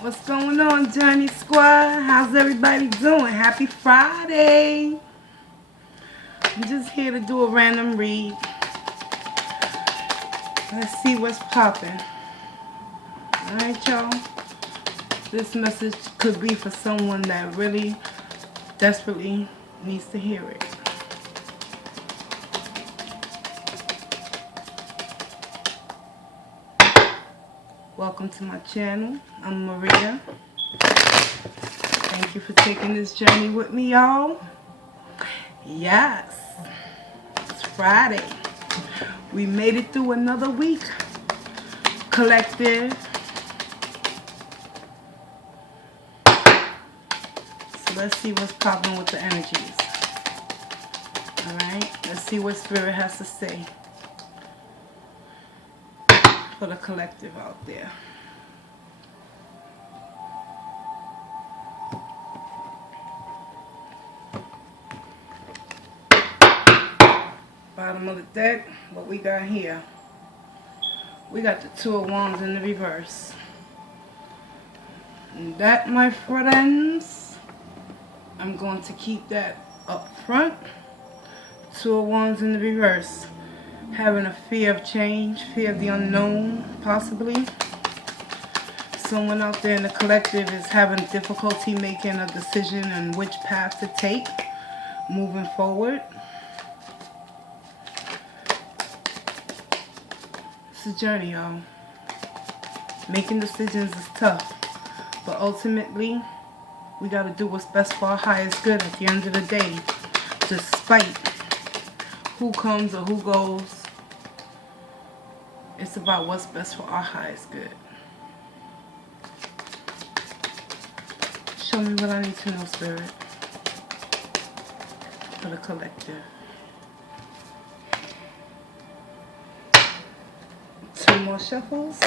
What's going on, Johnny Squad? How's everybody doing? Happy Friday. I'm just here to do a random read. Let's see what's popping. Alright, y'all. This message could be for someone that really desperately needs to hear it. Welcome to my channel. I'm Maria. Thank you for taking this journey with me, y'all. Yes, it's Friday. We made it through another week. Collective. So let's see what's popping with the energies. Alright, let's see what Spirit has to say for the collective out there. Bottom of the deck, what we got here. We got the Two of Wands in the reverse. And that, my friends, I'm going to keep that up front. Two of Wands in the reverse. Having a fear of change, fear of the unknown, possibly. Someone out there in the collective is having difficulty making a decision on which path to take moving forward. It's a journey, y'all. Making decisions is tough, but ultimately we got to do what's best for our highest good at the end of the day, despite who comes or who goes. It's about what's best for our highest good. Show me what I need to know, Spirit, for the collective. Two more shuffles.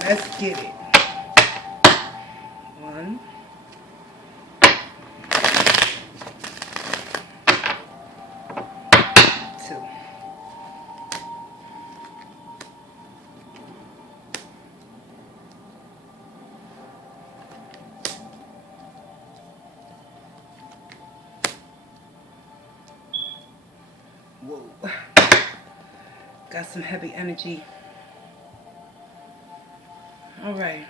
Let's get it. One. Two. Whoa. Got some heavy energy. Alright.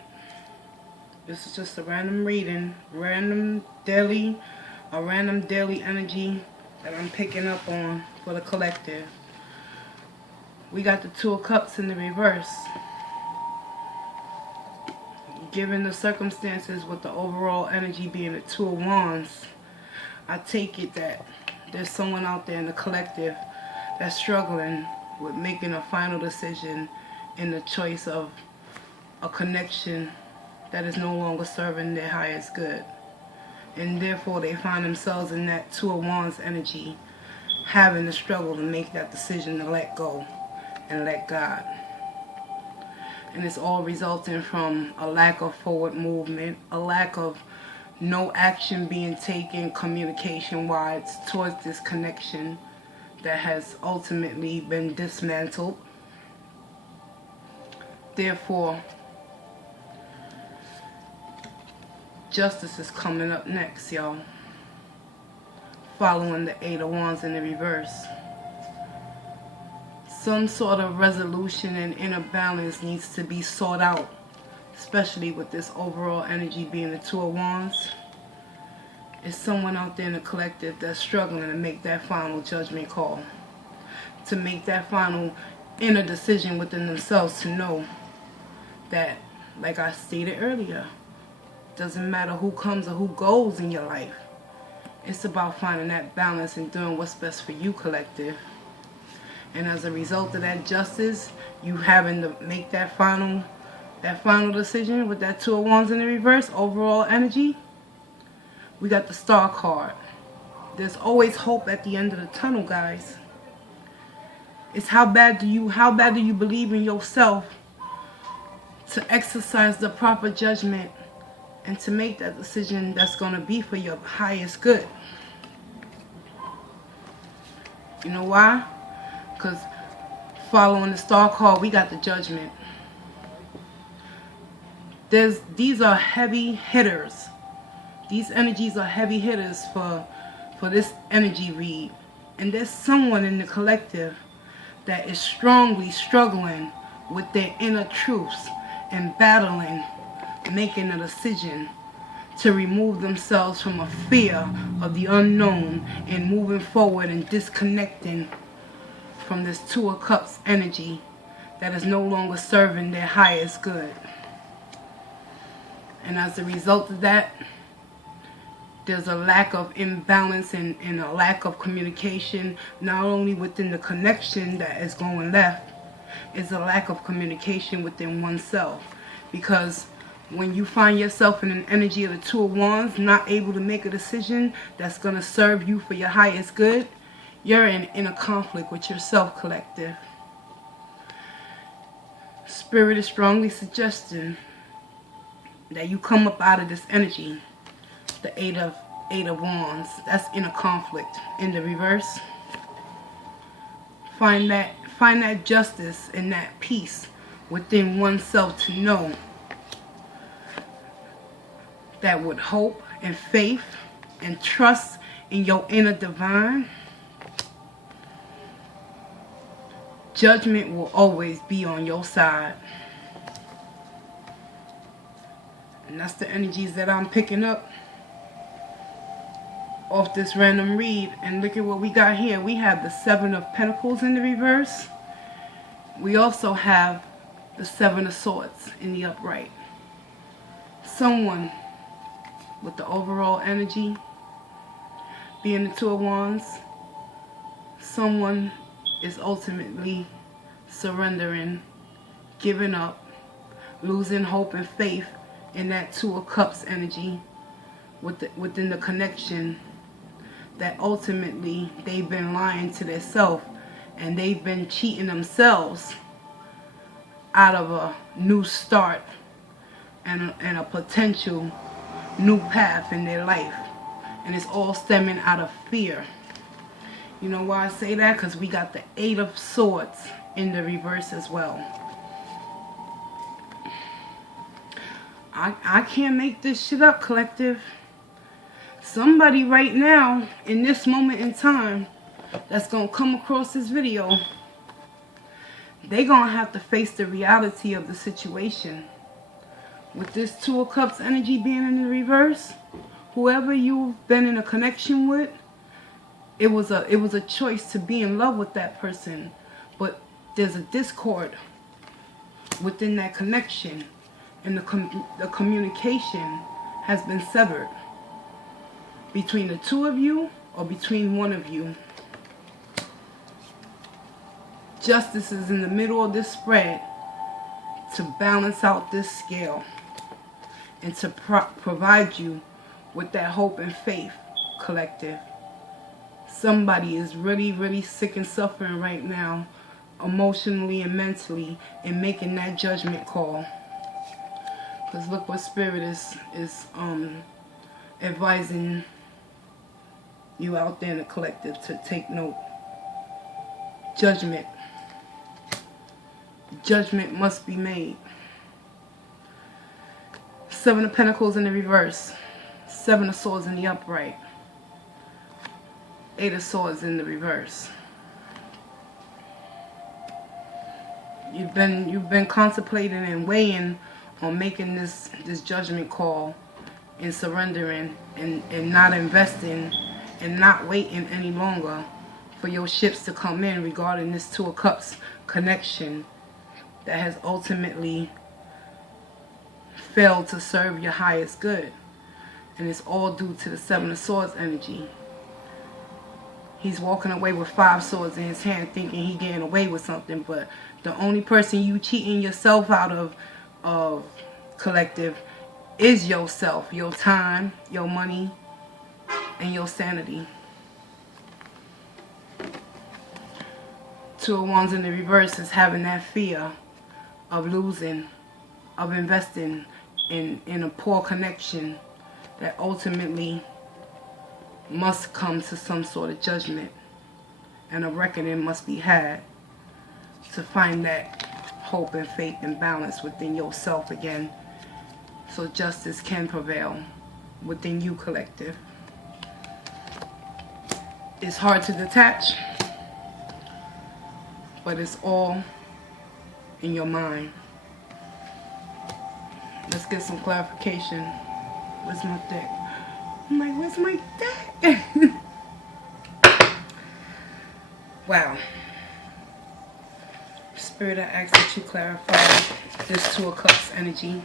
This is just a random reading. A random daily energy that I'm picking up on for the collective. We got the Two of Cups in the reverse. Given the circumstances with the overall energy being the Two of Wands, I take it that there's someone out there in the collective that's struggling with making a final decision in the choice of a connection that is no longer serving their highest good. And therefore they find themselves in that Two of Wands energy, having to struggle to make that decision to let go and let God. And it's all resulting from a lack of forward movement, a lack of no action being taken communication-wise towards this connection that has ultimately been dismantled. Therefore, justice is coming up next, y'all. Following the Eight of Wands in the reverse. Some sort of resolution and inner balance needs to be sought out, especially with this overall energy being the Two of Wands. It's someone out there in the collective that's struggling to make that final judgment call, to make that final inner decision within themselves, to know that, like I stated earlier, doesn't matter who comes or who goes in your life. It's about finding that balance and doing what's best for you, collective. And as a result of that justice, you having to make that final decision with that Two of Wands in the reverse, overall energy. We got the Star card. There's always hope at the end of the tunnel, guys. It's how bad do you believe in yourself to exercise the proper judgment and to make that decision that's going to be for your highest good. You know why? Because following the Star card, we got the Judgment. these are heavy hitters. These energies are heavy hitters for this energy read. And there's someone in the collective that is strongly struggling with their inner truths and battling, making a decision to remove themselves from a fear of the unknown and moving forward and disconnecting from this Two of Cups energy that is no longer serving their highest good. And as a result of that, there's a lack of imbalance and a lack of communication, not only within the connection that is going left, it's a lack of communication within oneself. Because when you find yourself in an energy of the Two of Wands, not able to make a decision that's going to serve you for your highest good, you're in a conflict with yourself, collective. Spirit is strongly suggesting that you come up out of this energy. The Eight of Wands, that's in a conflict. In the reverse, find that justice and that peace within oneself to know that with hope and faith and trust in your inner divine, judgment will always be on your side. And that's the energies that I'm picking up off this random read. And look at what we got here. We have the Seven of Pentacles in the reverse. We also have the Seven of Swords in the upright. Someone with the overall energy being the Two of Wands, someone is ultimately surrendering, giving up, losing hope and faith in that Two of Cups energy within the connection that ultimately they've been lying to themselves and they've been cheating themselves out of a new start and a potential new path in their life. And it's all stemming out of fear. You know why I say that? Because we got the Eight of Swords in the reverse as well. I can't make this shit up, collective. Somebody right now, in this moment in time, that's going to come across this video, they're going to have to face the reality of the situation. With this Two of Cups energy being in the reverse, whoever you've been in a connection with, it was a choice to be in love with that person. But there's a discord within that connection. And the communication has been severed between the two of you or between one of you. Justice is in the middle of this spread to balance out this scale and to provide you with that hope and faith, collective. Somebody is really, really sick and suffering right now, emotionally and mentally, and making that judgment call. Because look what Spirit is advising you out there in the collective to take note. Judgment. Judgment must be made. Seven of Pentacles in the reverse. Seven of Swords in the upright. Eight of Swords in the reverse. You've been contemplating and weighing on making this judgment call and surrendering and not investing and not waiting any longer for your ships to come in regarding this Two of Cups connection that has ultimately failed to serve your highest good. And it's all due to the Seven of Swords energy. He's walking away with 5 swords in his hand thinking he's getting away with something, but the only person you cheating yourself out of collective is yourself, your time, your money, and your sanity. Two of Wands in the reverse is having that fear of losing, of investing in a poor connection that ultimately must come to some sort of judgment, and a reckoning must be had to find that hope and faith and balance within yourself again, so justice can prevail within you, collective. It's hard to detach, but it's all in your mind. Let's get some clarification. Where's my deck? I'm like, where's my deck? Wow. Spirit, I ask that you clarify this Two of Cups energy.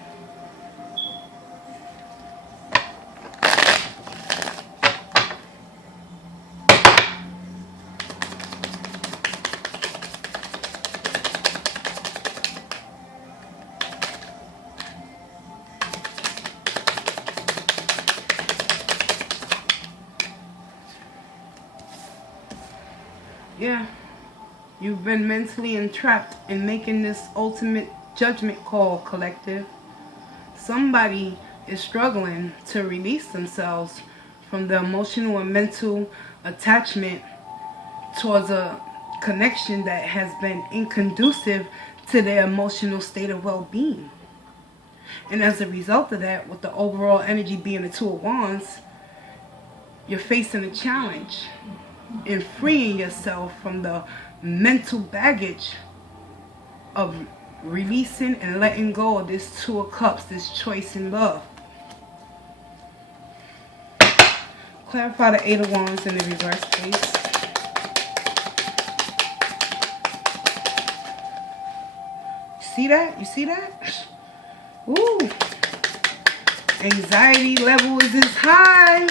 Yeah, you've been mentally entrapped in making this ultimate judgment call, collective. Somebody is struggling to release themselves from the emotional and mental attachment towards a connection that has been inconducive to their emotional state of well-being. And as a result of that, with the overall energy being the Two of Wands, you're facing a challenge in freeing yourself from the mental baggage of releasing and letting go of this Two of Cups, this choice in love. Clarify the Eight of Wands in the reverse, please. See that? You see that? Ooh. Anxiety level is high.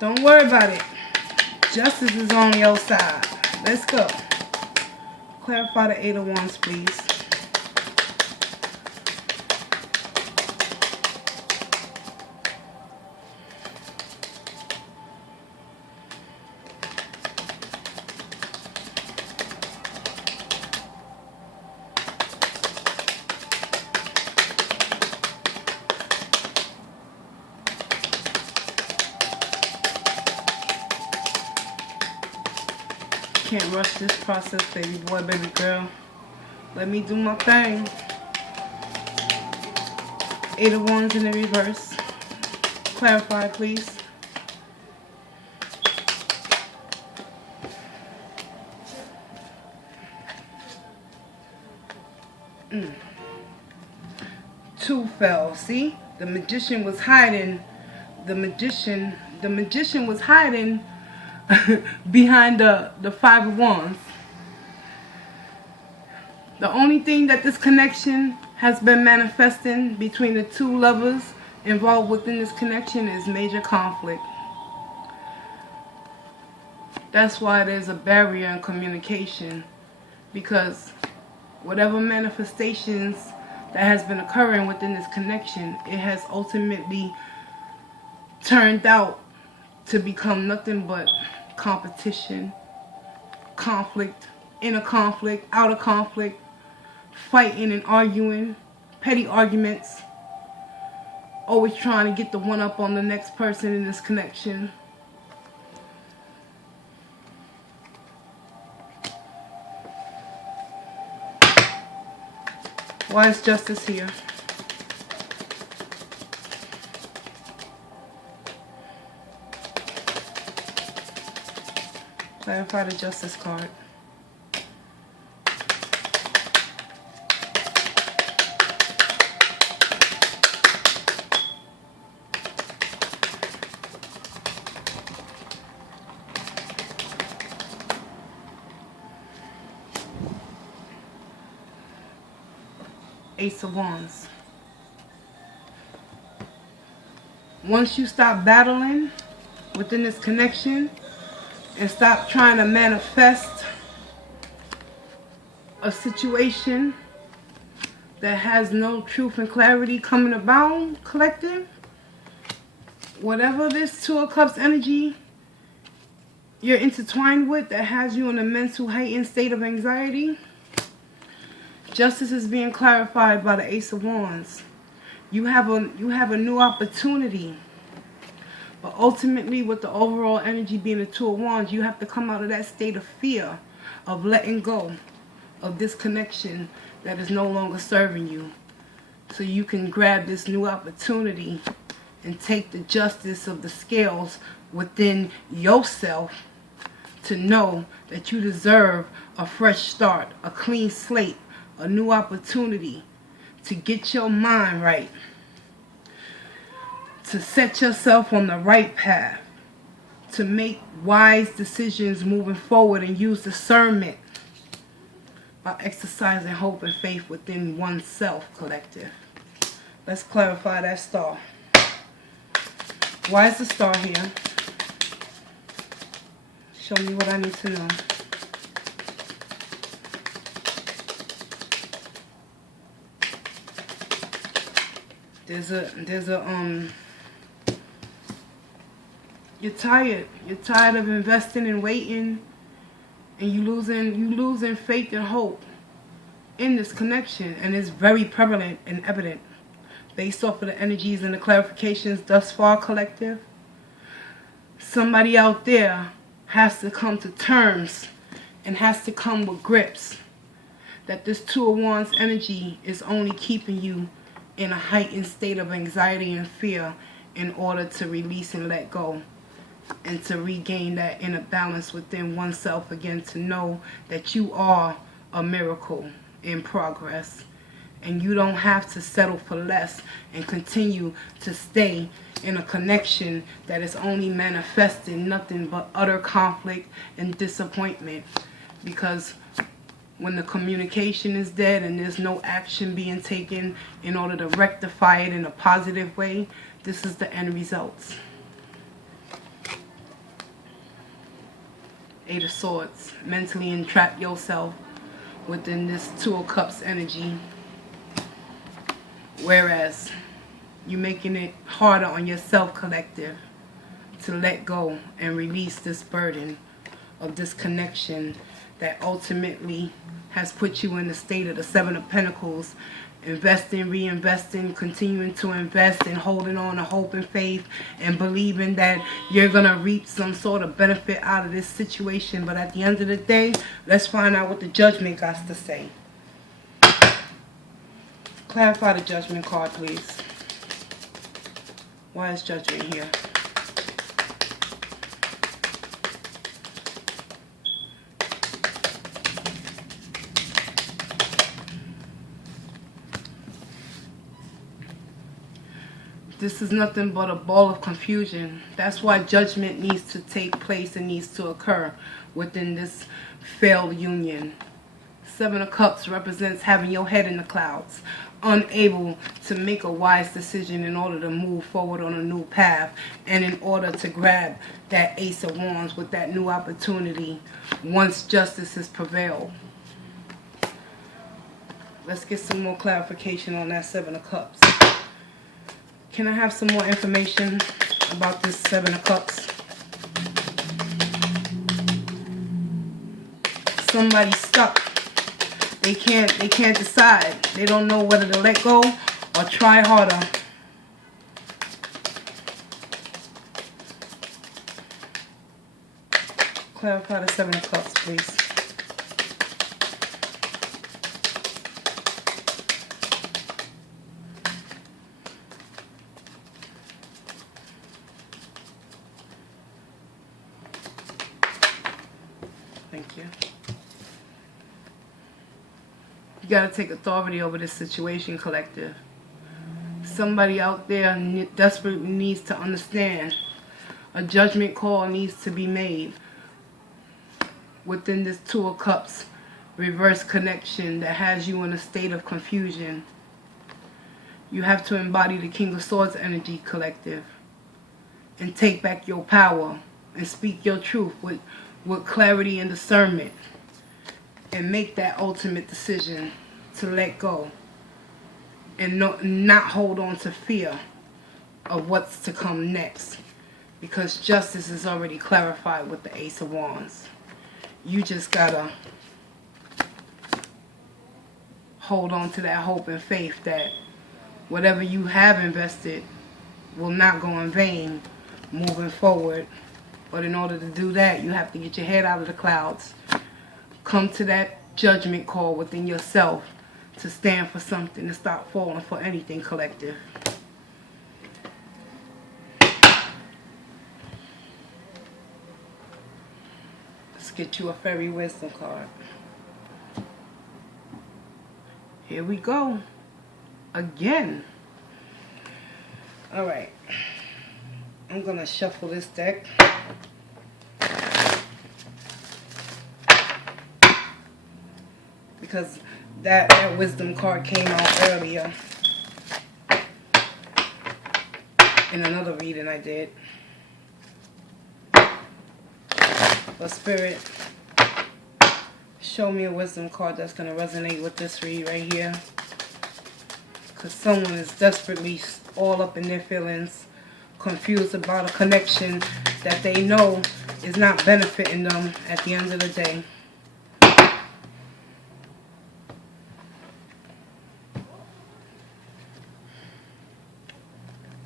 Don't worry about it. Justice is on your side. Let's go. Clarify the Eight of Wands, please. Can't rush this process, baby boy, baby girl. Let me do my thing. Eight of Wands in the reverse. Clarify, please. Two fell. See? The magician was hiding. The magician was hiding behind the Five of Wands. The only thing that this connection has been manifesting between the two lovers involved within this connection is major conflict. That's why there's a barrier in communication, because whatever manifestations that has been occurring within this connection, it has ultimately turned out to become nothing but competition, conflict, inner conflict, outer conflict, fighting and arguing, petty arguments, always trying to get the one up on the next person in this connection. Why is justice here? Clarify the justice card. Ace of Wands. Once you stop battling within this connection and stop trying to manifest a situation that has no truth and clarity coming about, collective, whatever this Two of Cups energy you're intertwined with that has you in a mental heightened state of anxiety, justice is being clarified by the Ace of Wands. You have a new opportunity. But ultimately, with the overall energy being the Two of Wands, you have to come out of that state of fear, of letting go of this connection that is no longer serving you. so you can grab this new opportunity and take the justice of the scales within yourself to know that you deserve a fresh start, a clean slate, a new opportunity to get your mind right, to set yourself on the right path, to make wise decisions moving forward and use discernment by exercising hope and faith within oneself, collective. Let's clarify that star. Why is the star here? Show me what I need to know. You're tired. You're tired of investing and waiting, and you losing faith and hope in this connection, and it's very prevalent and evident based off of the energies and the clarifications thus far, collective. Somebody out there has to come to terms and has to come with grips that this Two of Wands energy is only keeping you in a heightened state of anxiety and fear in order to release and let go, and to regain that inner balance within oneself again, to know that you are a miracle in progress, and you don't have to settle for less and continue to stay in a connection that is only manifesting nothing but utter conflict and disappointment. Because when the communication is dead and there's no action being taken in order to rectify it in a positive way, this is the end results. Eight of Swords. Mentally entrap yourself within this Two of Cups energy, whereas you're making it harder on yourself, collective, to let go and release this burden of this connection that ultimately has put you in the state of the Seven of Pentacles, investing, reinvesting, continuing to invest, and holding on to hope and faith and believing that you're going to reap some sort of benefit out of this situation. But at the end of the day, let's find out what the Judgment got to say. Clarify the Judgment card, please. Why is Judgment here? This is nothing but a ball of confusion. That's why judgment needs to take place and needs to occur within this failed union. Seven of Cups represents having your head in the clouds, unable to make a wise decision in order to move forward on a new path, and in order to grab that Ace of Wands with that new opportunity once justice has prevailed. Let's get some more clarification on that Seven of Cups. Can I have some more information about this Seven of Cups? Somebody's stuck. They can't decide. They don't know whether to let go or try harder. Clarify the Seven of Cups, please. Thank you. You got to take authority over this situation, collective. Somebody out there desperately needs to understand. A judgment call needs to be made within this Two of Cups reverse connection that has you in a state of confusion. You have to embody the King of Swords energy, collective, and take back your power and speak your truth with clarity and discernment, and make that ultimate decision to let go and not hold on to fear of what's to come next, because justice is already clarified with the Ace of Wands. You just gotta hold on to that hope and faith that whatever you have invested will not go in vain moving forward. But in order to do that, you have to get your head out of the clouds. Come to that judgment call within yourself to stand for something, to stop falling for anything, collective. Let's get you a fairy wisdom card. Here we go. Again. Alright. I'm going to shuffle this deck. Because that wisdom card came out earlier in another reading I did. But Spirit, show me a wisdom card that's going to resonate with this read right here. Because someone is desperately all up in their feelings, confused about a connection that they know is not benefiting them at the end of the day.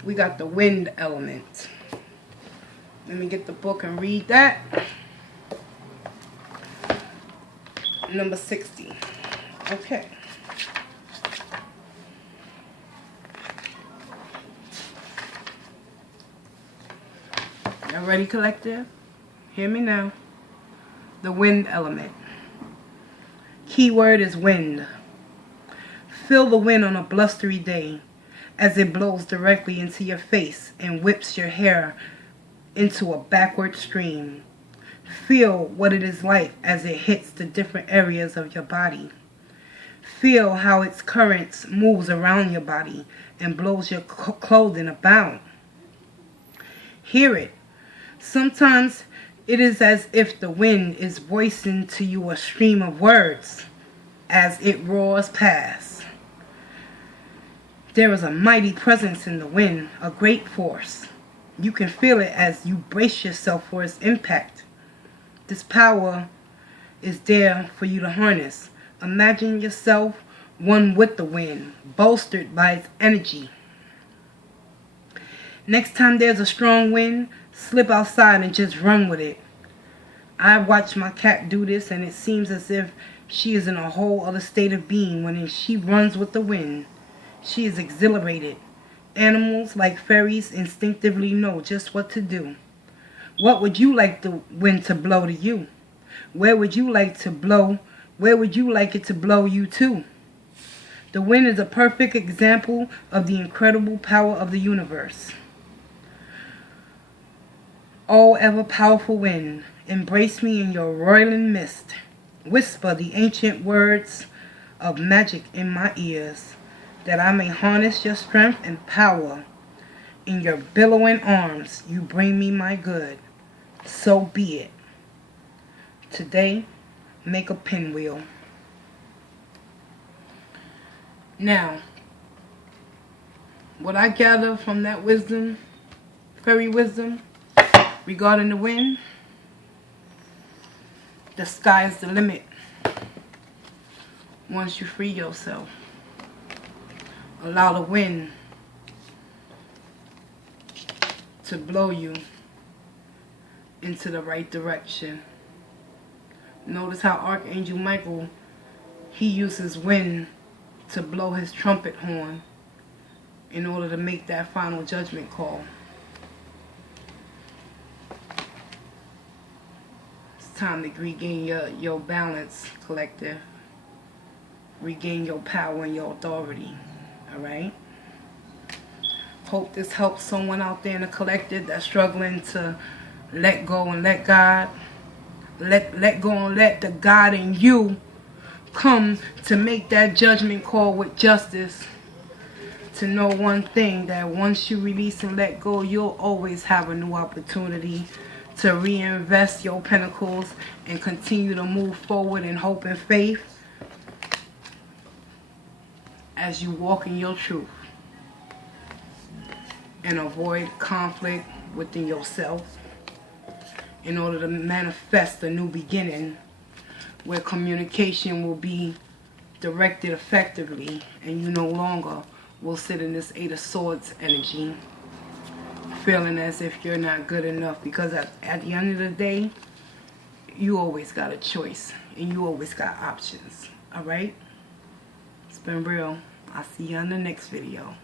We got the wind element. Let me get the book and read that. Number 60. Okay. Y'all ready, collective? Hear me now. The wind element. Keyword is wind. Feel the wind on a blustery day as it blows directly into your face and whips your hair into a backward stream. Feel what it is like as it hits the different areas of your body. Feel how its currents moves around your body and blows your clothing about. Hear it. Sometimes it is as if the wind is voicing to you a stream of words as it roars past. There is a mighty presence in the wind, a great force. You can feel it as you brace yourself for its impact. This power is there for you to harness. Imagine yourself one with the wind, bolstered by its energy. Next time there's a strong wind, slip outside and just run with it. I've watched my cat do this, and it seems as if she is in a whole other state of being when she runs with the wind. She is exhilarated. Animals, like fairies, instinctively know just what to do. What would you like the wind to blow to you? Where would you like to blow? Where would you like it to blow you to? The wind is a perfect example of the incredible power of the universe. Oh, ever-powerful wind, embrace me in your roiling mist. Whisper the ancient words of magic in my ears, that I may harness your strength and power. In your billowing arms, you bring me my good. So be it. Today, make a pinwheel. Now, what I gather from that wisdom, fairy wisdom, regarding the wind, the sky is the limit once you free yourself. Allow the wind to blow you into the right direction. Notice how Archangel Michael, he uses wind to blow his trumpet horn in order to make that final judgment call. It's time to regain your balance, collective. Regain your power and your authority. Alright? Hope this helps someone out there in the collective that's struggling to let go and let God. Let go and let the God in you come to make that judgment call with justice. To know one thing, that once you release and let go, you'll always have a new opportunity to reinvest your pinnacles and continue to move forward in hope and faith as you walk in your truth and avoid conflict within yourself in order to manifest a new beginning where communication will be directed effectively and you no longer will sit in this Eight of Swords energy feeling as if you're not good enough, because at the end of the day, you always got a choice and you always got options. Alright? been real. I'll see you on the next video.